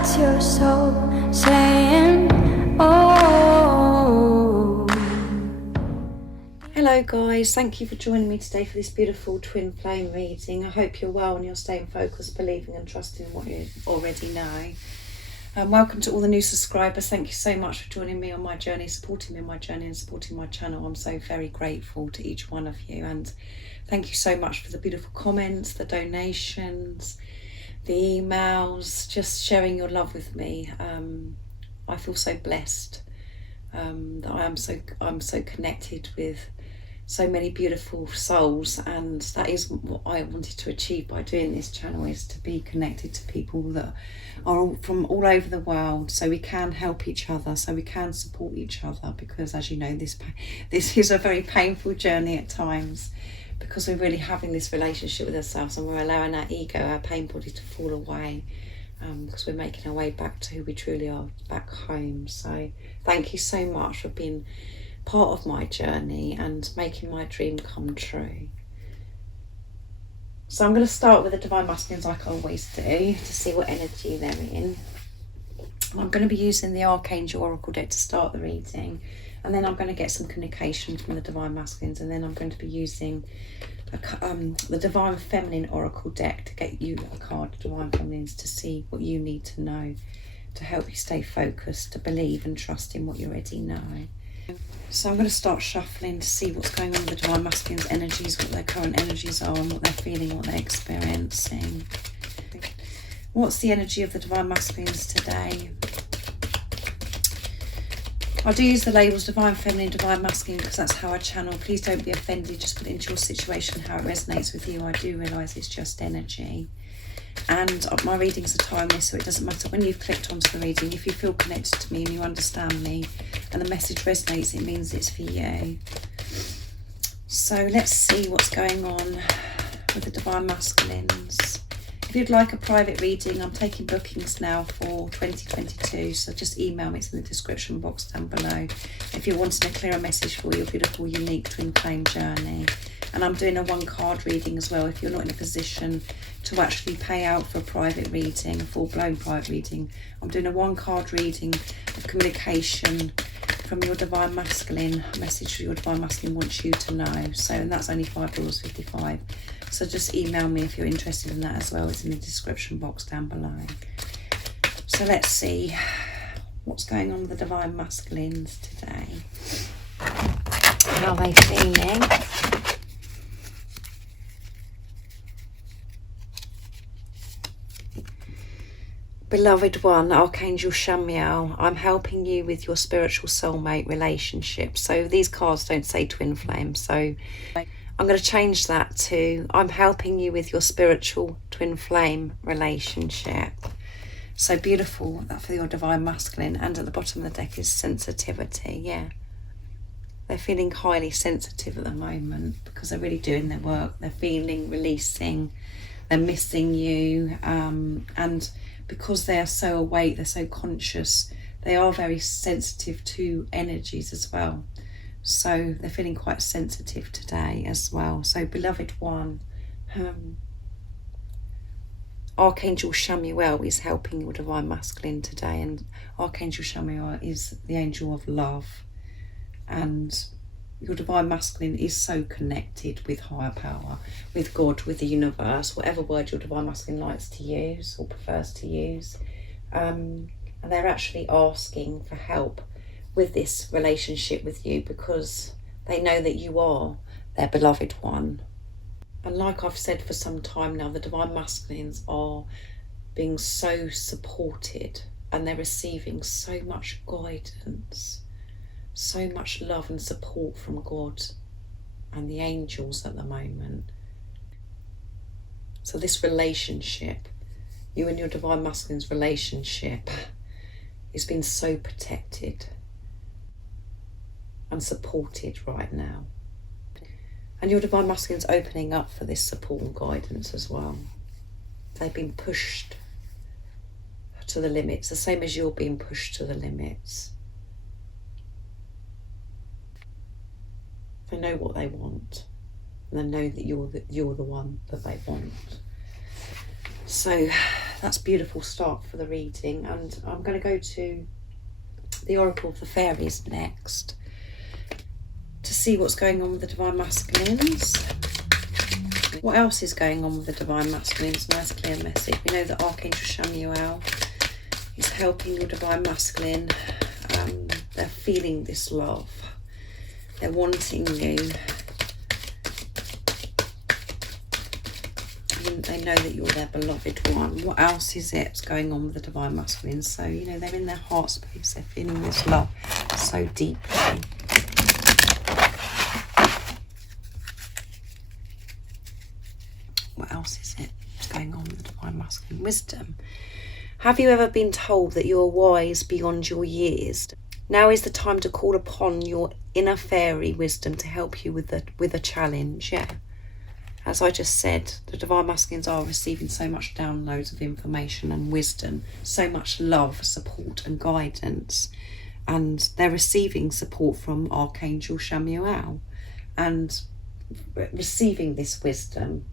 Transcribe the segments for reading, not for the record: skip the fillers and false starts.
That's your soul saying, oh. Hello guys, thank you for joining me today for this beautiful twin flame reading. I hope you're well and you're staying focused, believing and trusting what you already know. Welcome to all the new subscribers. Thank you so much for joining me on my journey, supporting me on my journey and supporting my channel. I'm so very grateful to each one of you, and thank you so much for the beautiful comments, the donations, the emails, just sharing your love with me. I feel so blessed that I'm so connected with so many beautiful souls, and that is what I wanted to achieve by doing this channel, is to be connected to people that are from all over the world, so we can help each other, so we can support each other, because as you know, this is a very painful journey at times, because we're really having this relationship with ourselves and we're allowing our ego, our pain body to fall away, because we're making our way back to who we truly are, back home. So thank you so much for being part of my journey and making my dream come true. So I'm going to start with the Divine Masculines like I always do, to see what energy they're in. I'm going to be using the Archangel Oracle deck to start the reading, and then I'm going to get some communication from the Divine Masculines, and then I'm going to be using the Divine Feminine Oracle deck to get you a card, Divine Feminines, to see what you need to know to help you stay focused, to believe and trust in what you already know. So I'm going to start shuffling to see what's going on with the Divine Masculines' energies, what their current energies are, and what they're feeling, what they're experiencing. What's the energy of the Divine Masculines today? I do use the labels Divine Feminine, Divine Masculine, because that's how I channel. Please don't be offended, just put it into your situation how it resonates with you. I do realise it's just energy. And my readings are timeless, so it doesn't matter when you've clicked onto the reading. If you feel connected to me and you understand me and the message resonates, it means it's for you. So let's see what's going on with the Divine Masculines. If you'd like a private reading, I'm taking bookings now for 2022, so just email me, it's in the description box down below, if you're wanting a clearer message for your beautiful, unique twin flame journey. And I'm doing a one card reading as well, if you're not in a position to actually pay out for a private reading, a full-blown private reading. I'm doing a one card reading of communication from your Divine Masculine, a message your Divine Masculine wants you to know. So, and that's only $5.55. So just email me if you're interested in that as well. It's in the description box down below. So let's see what's going on with the Divine Masculines today. How are they feeling? Beloved one, Archangel Shamiel, I'm helping you with your spiritual soulmate relationship. So these cards don't say twin flame, so I'm going to change that to I'm helping you with your spiritual twin flame relationship. So beautiful, that for your Divine Masculine. And at the bottom of the deck is sensitivity. Yeah, they're feeling highly sensitive at the moment because they're really doing their work. They're feeling, releasing, they're missing you, and because they are so awake, they're so conscious, they are very sensitive to energies as well. So they're feeling quite sensitive today as well. So beloved one, Archangel Shamiel is helping your Divine Masculine today, and Archangel Shamiel is the angel of love, and your Divine Masculine is so connected with higher power, with God, with the universe, whatever word your Divine Masculine likes to use or prefers to use. And they're actually asking for help with this relationship with you because they know that you are their beloved one. And like I've said for some time now, the Divine Masculines are being so supported and they're receiving so much guidance, so much love and support from God and the angels at the moment. So this relationship, you and your Divine Masculine's relationship, is being so protected and supported right now. And your Divine Masculine's opening up for this support and guidance as well. They've been pushed to the limits, the same as you're being pushed to the limits. They know what they want, and they know that you're the one that they want. So that's a beautiful start for the reading. And I'm going to go to the Oracle of the Fairies next to see what's going on with the Divine Masculines. What else is going on with the Divine Masculines? Nice clear message. We know that Archangel Chamuel is helping your Divine Masculine. They're feeling this love. They're wanting you. They know that you're their beloved one. What else is it going on with the Divine Masculine? So, you know, they're in their heart space. They're feeling this love so deeply. What else is it going on with the Divine Masculine? Wisdom. Have you ever been told that you are wise beyond your years? Now is the time to call upon your inner fairy wisdom to help you with a challenge. Yeah. As I just said, the Divine Masculines are receiving so much downloads of information and wisdom, so much love, support and guidance. And they're receiving support from Archangel Chamuel and receiving this wisdom.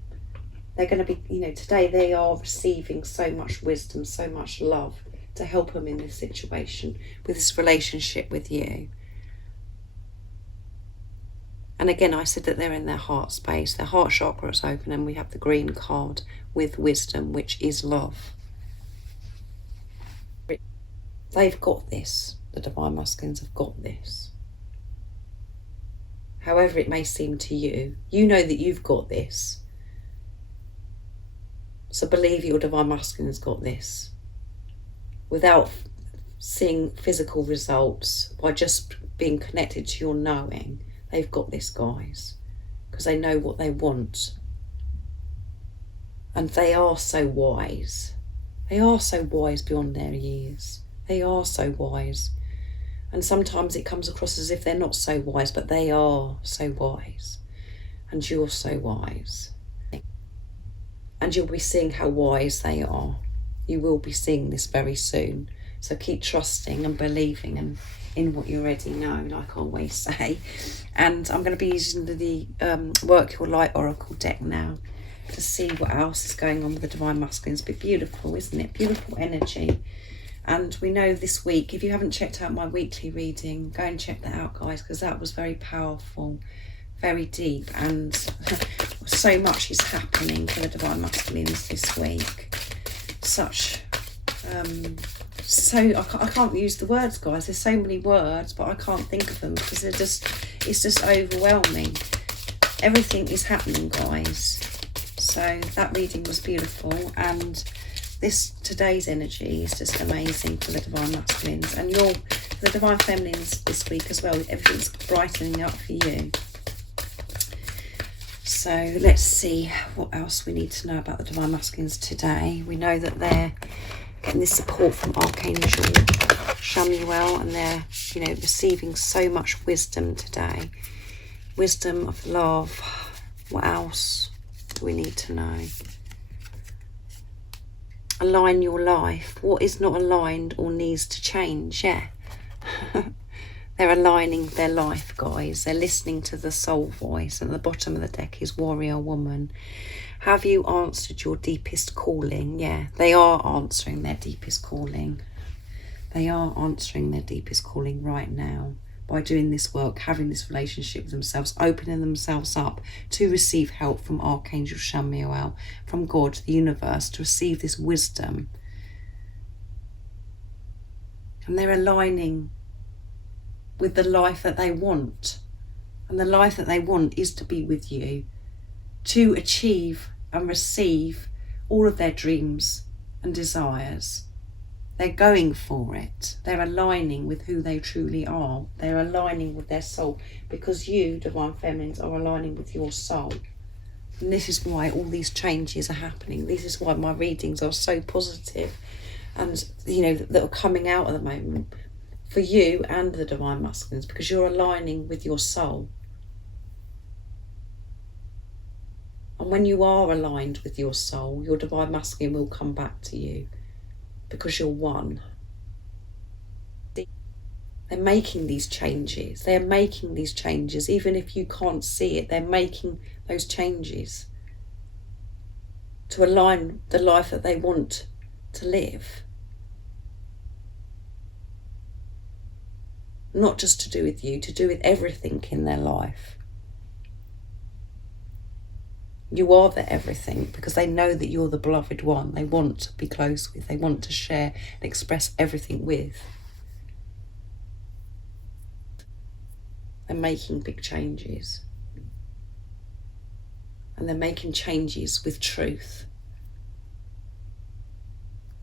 They're going to be, you know, today they are receiving so much wisdom, so much love to help them in this situation, with this relationship with you. And again, I said that they're in their heart space. Their heart chakra is open, and we have the green card with wisdom, which is love. They've got this. The Divine Masculines have got this. However it may seem to you, you know that you've got this. So believe your Divine Masculine has got this. Without seeing physical results, by just being connected to your knowing, they've got this, guys, because they know what they want. And they are so wise. They are so wise beyond their years. They are so wise. And sometimes it comes across as if they're not so wise, but they are so wise. And you're so wise. And you'll be seeing how wise they are. You will be seeing this very soon. So keep trusting and believing and in what you already know, like I always say. And I'm going to be using the Work Your Light Oracle deck now to see what else is going on with the Divine Masculines. But beautiful, isn't it? Beautiful energy. And we know this week, if you haven't checked out my weekly reading, go and check that out, guys, because that was very powerful, very deep, and so much is happening for the Divine Masculines this week. Such I can't use the words, guys. There's so many words, but I can't think of them because it's just overwhelming. Everything is happening, guys. So that reading was beautiful, and today's energy is just amazing for the Divine Masculines, and the Divine Feminines this week as well. Everything's brightening up for you. So let's see what else we need to know about the Divine Masculines today. We know that they're getting this support from Archangel Chamuel, and they're, you know, receiving so much wisdom today. Wisdom of love. What else do we need to know? Align your life. What is not aligned or needs to change? Yeah. They're aligning their life, guys. They're listening to the soul voice. And at the bottom of the deck is Warrior Woman. Have you answered your deepest calling? Yeah, they are answering their deepest calling. They are answering their deepest calling right now by doing this work, having this relationship with themselves, opening themselves up to receive help from Archangel Chamuel, from God, the universe, to receive this wisdom. And they're aligning with the life that they want. And the life that they want is to be with you, to achieve and receive all of their dreams and desires. They're going for it. They're aligning with who they truly are. They're aligning with their soul, because you, Divine Feminines, are aligning with your soul. And this is why all these changes are happening. This is why my readings are so positive, and, you know, that are coming out at the moment for you and the Divine Masculines, because you're aligning with your soul. And when you are aligned with your soul, your Divine Masculine will come back to you, because you're one. They're making these changes. They're making these changes. Even if you can't see it, they're making those changes to align the life that they want to live. Not just to do with you, to do with everything in their life. You are their everything because they know that you're the beloved one they want to be close with, they want to share and express everything with. They're making big changes. And they're making changes with truth.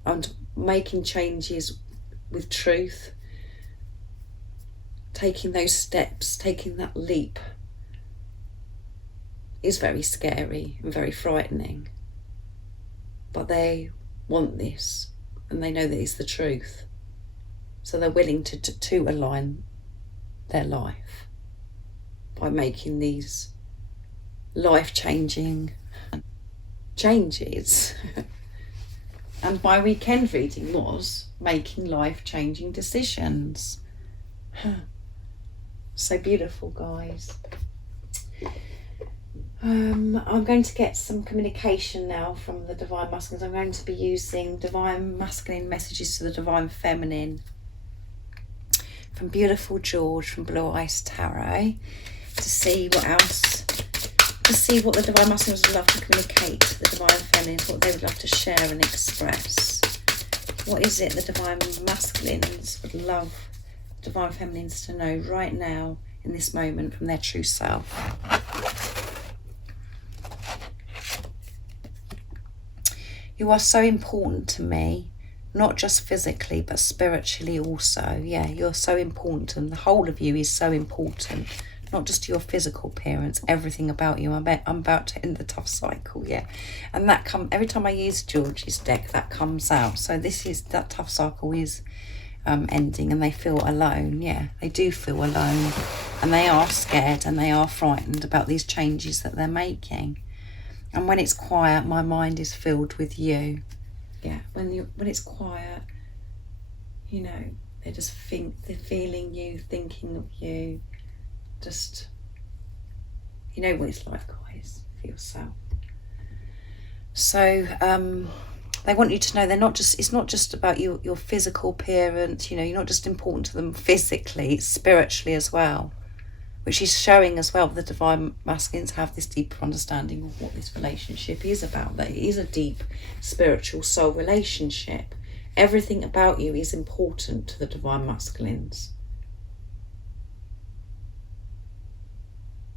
And making changes with truth, taking those steps, taking that leap, is very scary and very frightening. But they want this, and they know that it's the truth. So they're willing to align their life by making these life-changing changes. And my weekend reading was making life-changing decisions. So beautiful, guys. I'm going to get some communication now from the Divine Masculines. I'm going to be using Divine Masculine messages to the Divine Feminine from Beautiful George from Blue Ice Tarot, to see what else, to see what the Divine Masculines would love to communicate to the Divine Feminine, what they would love to share and express. What is it the Divine Masculines would love the Divine Feminines to know right now in this moment from their true self? You are so important to me, not just physically, but spiritually also. Yeah, you're so important. The whole of you is so important, not just your physical appearance, everything about you. I'm about to end the tough cycle, yeah. And that every time I use George's deck, that comes out. So that tough cycle is ending, and they feel alone. Yeah, they do feel alone, and they are scared and they are frightened about these changes that they're making. And when it's quiet, my mind is filled with you. Yeah, when it's quiet, you know, they're feeling you, thinking of you. Just, you know what it's like, guys, for yourself. So they want you to know it's not just about your physical appearance. You know, you're not just important to them physically, it's spiritually as well, which is showing as well the Divine Masculines have this deeper understanding of what this relationship is about, that it is a deep spiritual soul relationship. Everything about you is important to the Divine Masculines.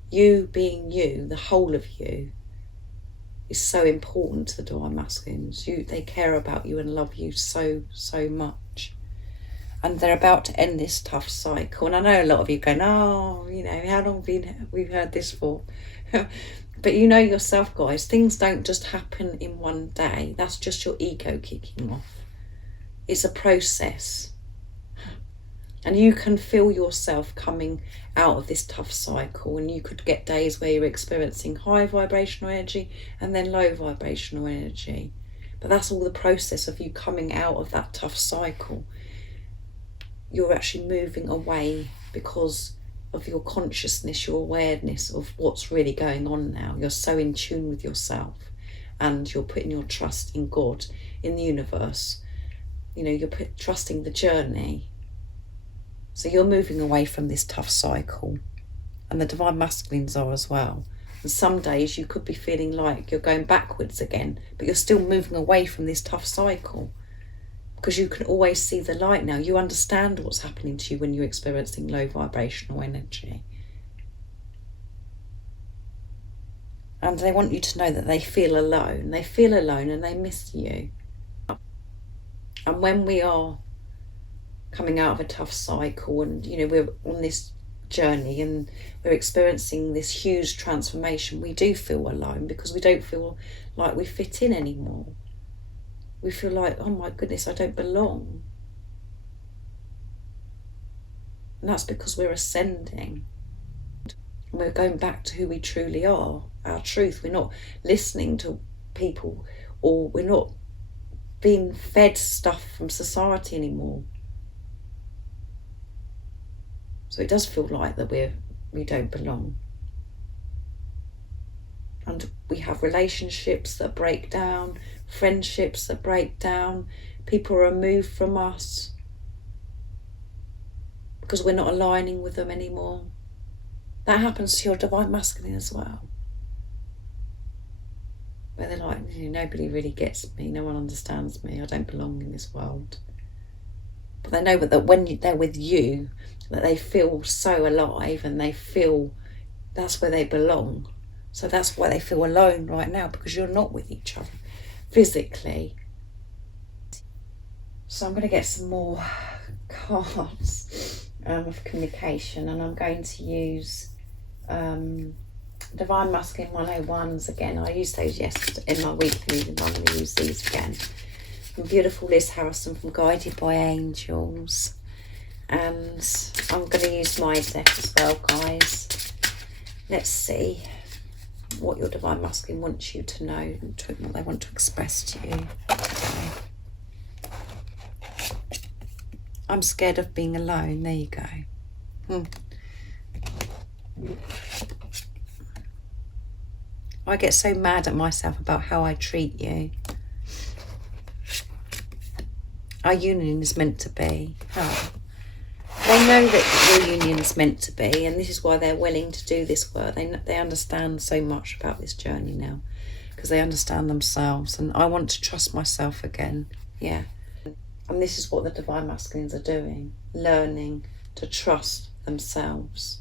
You being you, the whole of you, is so important to the Divine Masculines. They care about you and love you so, so much. And they're about to end this tough cycle. And I know a lot of you going, oh, you know, how long we've heard this for? But you know yourself, guys, things don't just happen in one day. That's just your ego kicking off. It's a process. And you can feel yourself coming out of this tough cycle, and you could get days where you're experiencing high vibrational energy and then low vibrational energy. But that's all the process of you coming out of that tough cycle. You're actually moving away because of your consciousness, your awareness of what's really going on now. You're so in tune with yourself, and you're putting your trust in God, in the universe. You know, you're trusting the journey. So you're moving away from this tough cycle, and the Divine Masculines are as well. And some days you could be feeling like you're going backwards again, but you're still moving away from this tough cycle, because you can always see the light now. You understand what's happening to you when you're experiencing low vibrational energy. And they want you to know that they feel alone. They feel alone and they miss you. And when we are coming out of a tough cycle, and you know, we're on this journey and we're experiencing this huge transformation, we do feel alone because we don't feel like we fit in anymore. We feel like, oh my goodness, I don't belong. And that's because we're ascending. And we're going back to who we truly are, our truth. We're not listening to people, or we're not being fed stuff from society anymore. So it does feel like that we don't belong. And we have relationships that break down, friendships that break down, people are removed from us because we're not aligning with them anymore. That happens to your divine masculine as well. Where they're like, nobody really gets me, no one understands me, I don't belong in this world. But they know that when they're with you, that they feel so alive and they feel that's where they belong. So that's why they feel alone right now, because you're not with each other physically. So I'm going to get some more cards of communication, and I'm going to use Divine Masculine 101s again. I used those yesterday in my weekly, and I'm going to use these again. From beautiful Liz Harrison from Guided by Angels. And I'm going to use my deck as well, guys. Let's see what your Divine Masculine wants you to know, what they want to express to you. Okay. I'm scared of being alone. There you go. I get so mad at myself about how I treat you. Our union is meant to be. Oh. They know that your union is meant to be, and this is why they're willing to do this work. They understand so much about this journey now, because they understand themselves, and I want to trust myself again. Yeah. And this is what the Divine Masculines are doing, learning to trust themselves,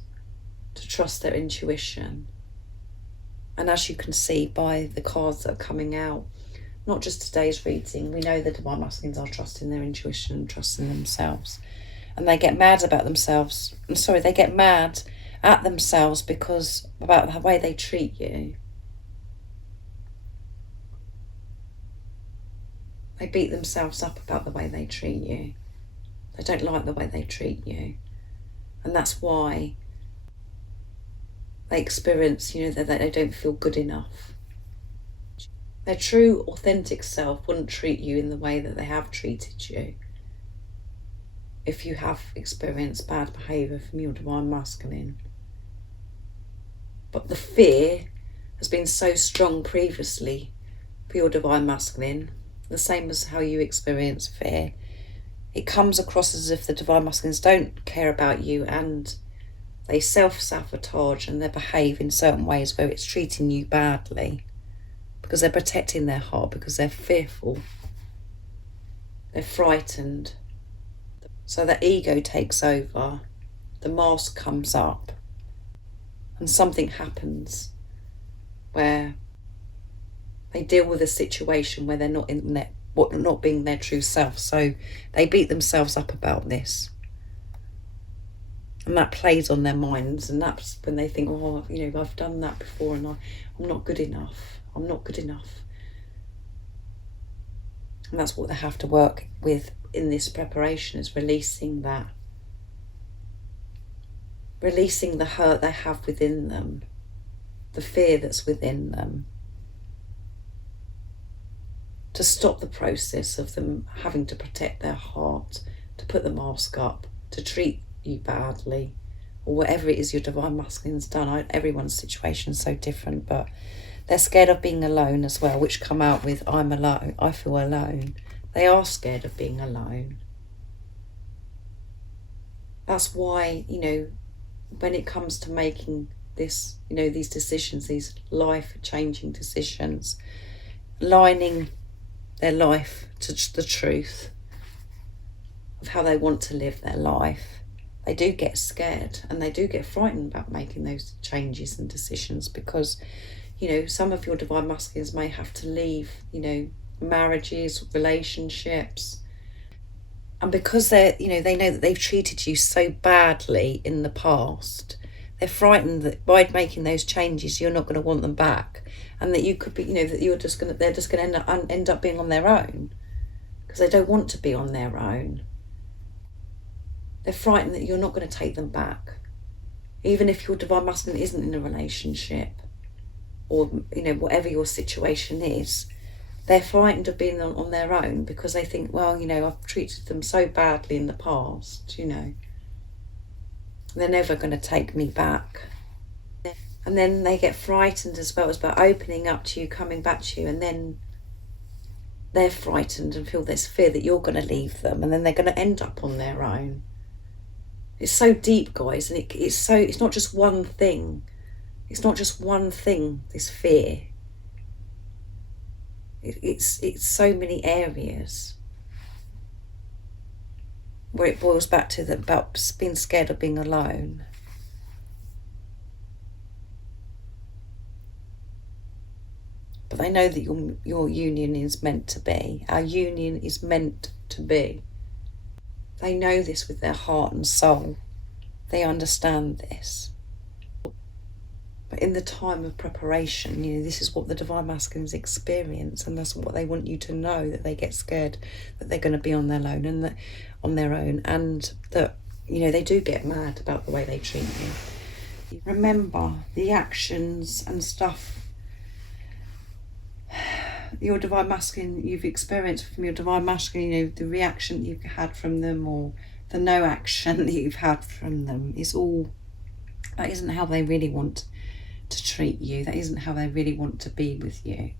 to trust their intuition. And as you can see by the cards that are coming out, not just today's reading, we know the Divine Masculines are trusting their intuition and trusting themselves. And they get mad about themselves. They get mad at themselves because about the way they treat you. They beat themselves up about the way they treat you. They don't like the way they treat you. And that's why they experience, that they don't feel good enough. Their true, authentic self wouldn't treat you in the way that they have treated you. If you have experienced bad behaviour from your Divine Masculine. But the fear has been so strong previously for your Divine Masculine, the same as how you experience fear. It comes across as if the Divine Masculines don't care about you, and they self-sabotage and they behave in certain ways where it's treating you badly because they're protecting their heart, because they're fearful, they're frightened. So the ego takes over, the mask comes up, and something happens where they deal with a situation where they're not not being their true self. So they beat themselves up about this. And that plays on their minds, and that's when they think, I've done that before and I'm not good enough. I'm not good enough. And that's what they have to work with in this preparation, is releasing that. Releasing the hurt they have within them, the fear that's within them. To stop the process of them having to protect their heart, to put the mask up, to treat you badly, or whatever it is your Divine Masculine's done. Everyone's situation is so different, but they're scared of being alone as well, which come out with I'm alone, I feel alone. They are scared of being alone. That's why, when it comes to making this, these decisions, these life-changing decisions, aligning their life to the truth of how they want to live their life, they do get scared and they do get frightened about making those changes and decisions, because some of your Divine Masculines may have to leave marriages, relationships, and because they know that they've treated you so badly in the past, they're frightened that by making those changes you're not going to want them back, and that you could be that they're just going to end up being on their own, because they don't want to be on their own. They're frightened that you're not going to take them back, even if your Divine Masculine isn't in a relationship, or whatever your situation is. They're frightened of being on their own, because they think, I've treated them so badly in the past, they're never going to take me back. And then they get frightened as well about opening up to you, coming back to you, and then they're frightened and feel this fear that you're going to leave them, and then they're going to end up on their own. It's so deep, guys, and it's not just one thing. It's not just one thing, this fear. It's so many areas where it boils back to about being scared of being alone. But they know that your union is meant to be. Our union is meant to be. They know this with their heart and soul. They understand this. But in the time of preparation, this is what the Divine Masculines experience, and that's what they want you to know, that they get scared that they're going to be on their own, and that they do get mad about the way they treat you. Remember the actions and stuff your Divine Masculine you've experienced from your Divine Masculine, the reaction you've had from them, or the no action that you've had from them, that isn't how they really want to treat you. That isn't how they really want to be with you.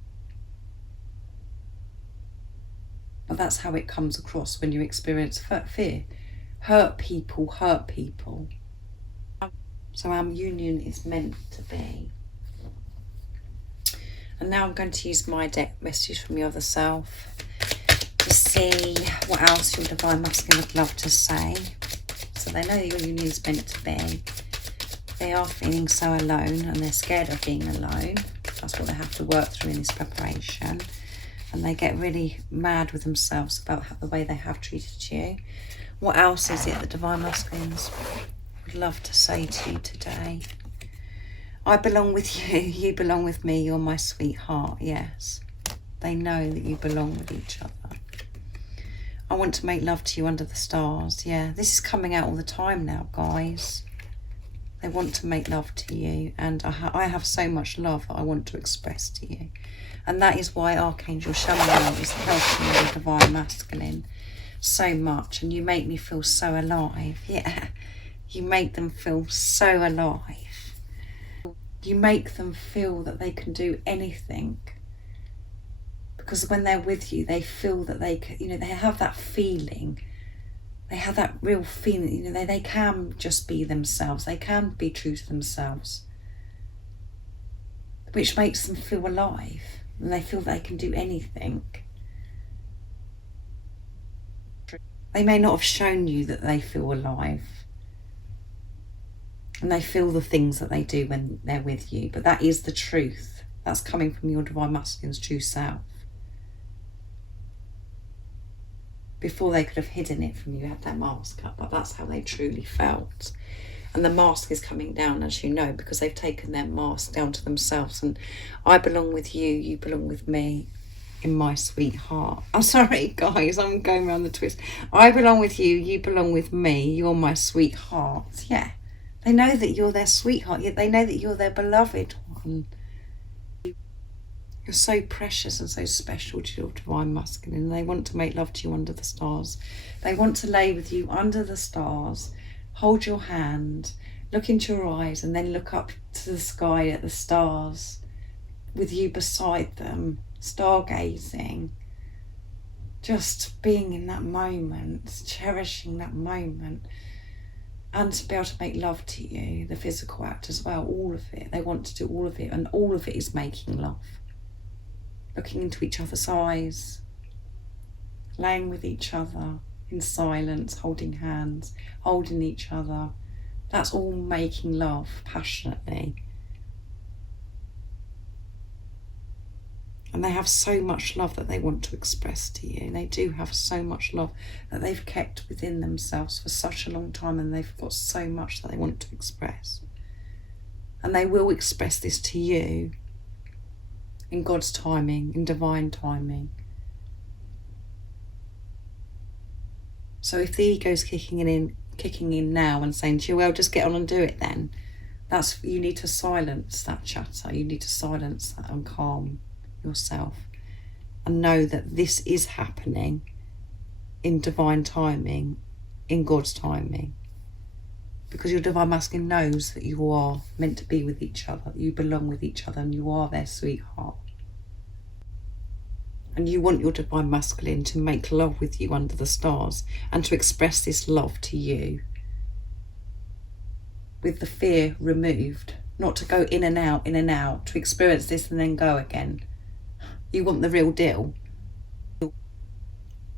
But that's how it comes across when you experience fear. Hurt people. So our union is meant to be. And now I'm going to use my deck message from your other self to see what else your Divine Masculine would love to say. So they know that your union is meant to be. They are feeling so alone, and they're scared of being alone. That's what they have to work through in this preparation. And they get really mad with themselves about the way they have treated you. What else is it that Divine Masculines would love to say to you today? I belong with you, you belong with me, you're my sweetheart, yes. They know that you belong with each other. I want to make love to you under the stars, yeah. This is coming out all the time now, guys. They want to make love to you, and I have so much love that I want to express to you. And that is why Archangel Chamuel is helping the Divine Masculine so much. And you make me feel so alive, yeah. You make them feel so alive. You make them feel that they can do anything, because when they're with you, they feel that they have that feeling. They have that real feeling, they can just be themselves. They can be true to themselves, which makes them feel alive, and they feel they can do anything. They may not have shown you that they feel alive, and they feel the things that they do when they're with you, but that is the truth. That's coming from your Divine Masculine's true self. Before they could have hidden it from you, had their mask up, but that's how they truly felt. And the mask is coming down, as you know, because they've taken their mask down to themselves. And I belong with you, you belong with me, in my sweetheart. I'm sorry, guys, I'm going around the twist. I belong with you, you belong with me, you're my sweetheart. Yeah. They know that you're their sweetheart, yet they know that you're their beloved one. You're so precious and so special to your Divine Masculine. They want to make love to you under the stars. They want to lay with you under the stars, hold your hand, look into your eyes, and then look up to the sky at the stars with you beside them, stargazing. Just being in that moment, cherishing that moment. And to be able to make love to you, the physical act as well, all of it. They want to do all of it, and all of it is making love. Looking into each other's eyes, laying with each other in silence, holding hands, holding each other. That's all making love passionately. And they have so much love that they want to express to you. They do have so much love that they've kept within themselves for such a long time, and they've got so much that they want to express. And they will express this to you in God's timing, in divine timing. So if the ego's kicking in now and saying to you, well, just get on and do it then, you need to silence that chatter. You need to silence that and calm yourself and know that this is happening in divine timing, in God's timing, because your Divine Masculine knows that you are meant to be with each other, that you belong with each other, and you are their sweetheart. And you want your divine masculine to make love with you under the stars and to express this love to you with the fear removed, not to go in and out, to experience this and then go again. You want the real deal.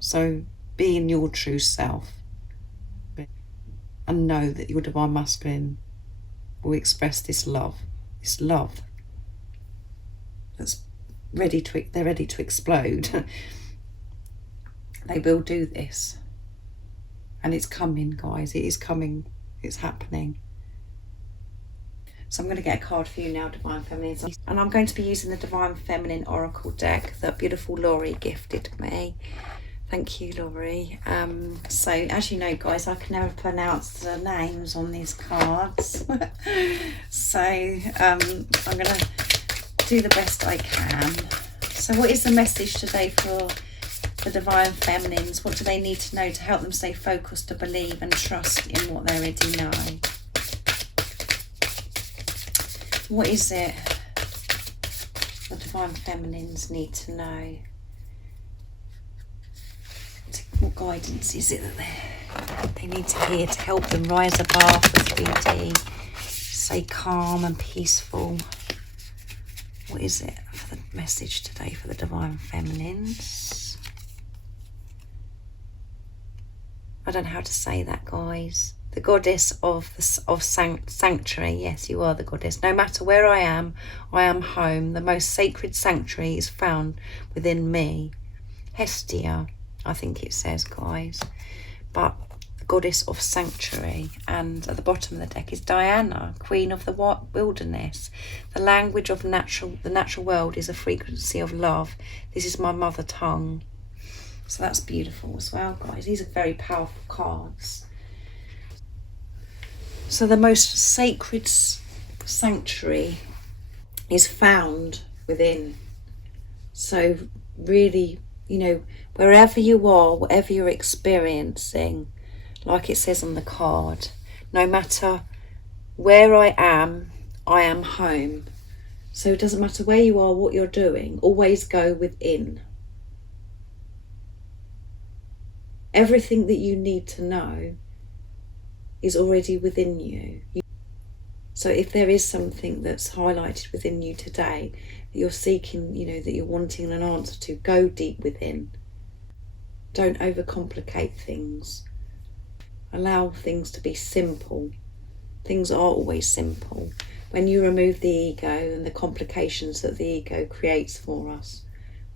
So be in your true self and know that your divine masculine will express this love that's ready to, they're ready to explode. They will do this. And it's coming, guys. It is coming. It's happening. So I'm going to get a card for you now, Divine Feminines. And I'm going to be using the Divine Feminine Oracle deck that beautiful Laurie gifted me. Thank you, Laurie. So as you know, guys, I can never pronounce the names on these cards. So I'm going to do the best I can. So what is the message today for the Divine Feminines? What do they need to know to help them stay focused, to believe and trust in what they already know? What is it the Divine Feminines need to know? What guidance is it that they need to hear to help them rise above the 3D, stay calm and peaceful? What is it for the message today for the Divine Feminines? I don't know how to say that, guys. The goddess of sanctuary. Yes, you are the goddess. No matter where I am home. The most sacred sanctuary is found within me. Hestia, I think it says, guys. But the goddess of sanctuary. And at the bottom of the deck is Diana, queen of the wilderness. The language of the natural world is a frequency of love. This is my mother tongue. So that's beautiful as well, guys. These are very powerful cards. So the most sacred sanctuary is found within. So really, you know, wherever you are, whatever you're experiencing, like it says on the card, no matter where I am home. So it doesn't matter where you are, what you're doing, always go within. Everything that you need to know is already within you. So if there is something that's highlighted within you today that you're seeking, you know, that you're wanting an answer to, go deep within. Don't overcomplicate things. Allow things to be simple. Things are always simple. When you remove the ego and the complications that the ego creates for us,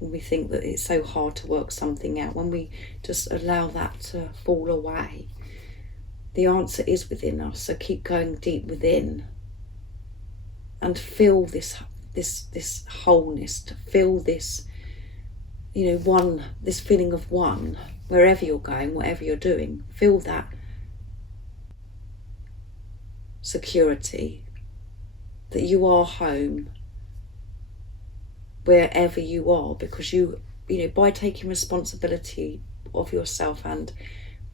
when we think that it's so hard to work something out, when we just allow that to fall away, the answer is within us. So keep going deep within and feel this wholeness, to feel this, you know, this feeling of one, wherever you're going, whatever you're doing. Feel that security, that you are home wherever you are, because you know, by taking responsibility of yourself and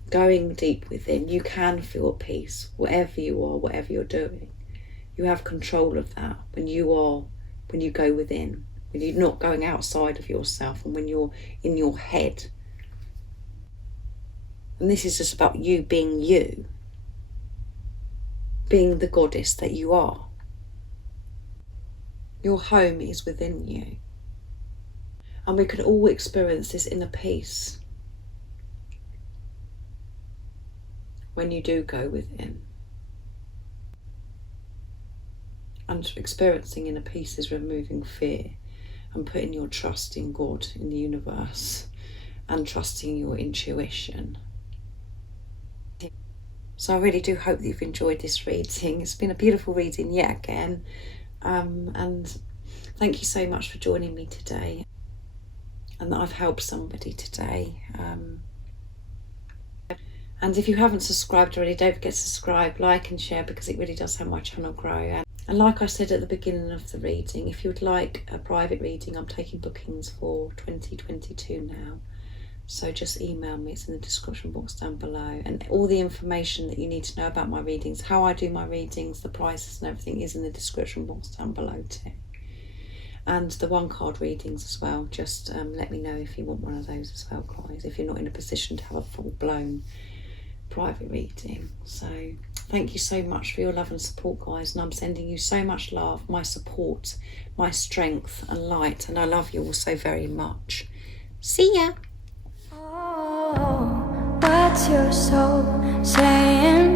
going deep within, you can feel at peace wherever you are, whatever you're doing. You have control of that when you go within, when you're not going outside of yourself and when you're in your head. And this is just about you, being the goddess that you are. Your home is within you. And we can all experience this inner peace when you do go within. And experiencing inner peace is removing fear and putting your trust in God, in the universe, and trusting your intuition. So I really do hope that you've enjoyed this reading. It's been a beautiful reading yet again. And thank you so much for joining me today, and that I've helped somebody today. And if you haven't subscribed already, don't forget to subscribe, like and share, because it really does help my channel grow. And like I said at the beginning of the reading, if you'd like a private reading, I'm taking bookings for 2022 now. So just email me, it's in the description box down below. And all the information that you need to know about my readings, how I do my readings, the prices and everything is in the description box down below too. and the 1-card readings as well. Just let me know if you want one of those as well, guys, if you're not in a position to have a full-blown private reading. So thank you so much for your love and support, guys, and I'm sending you so much love, my support, my strength and light, and I love you all so very much. See ya. Oh, what's your soul saying?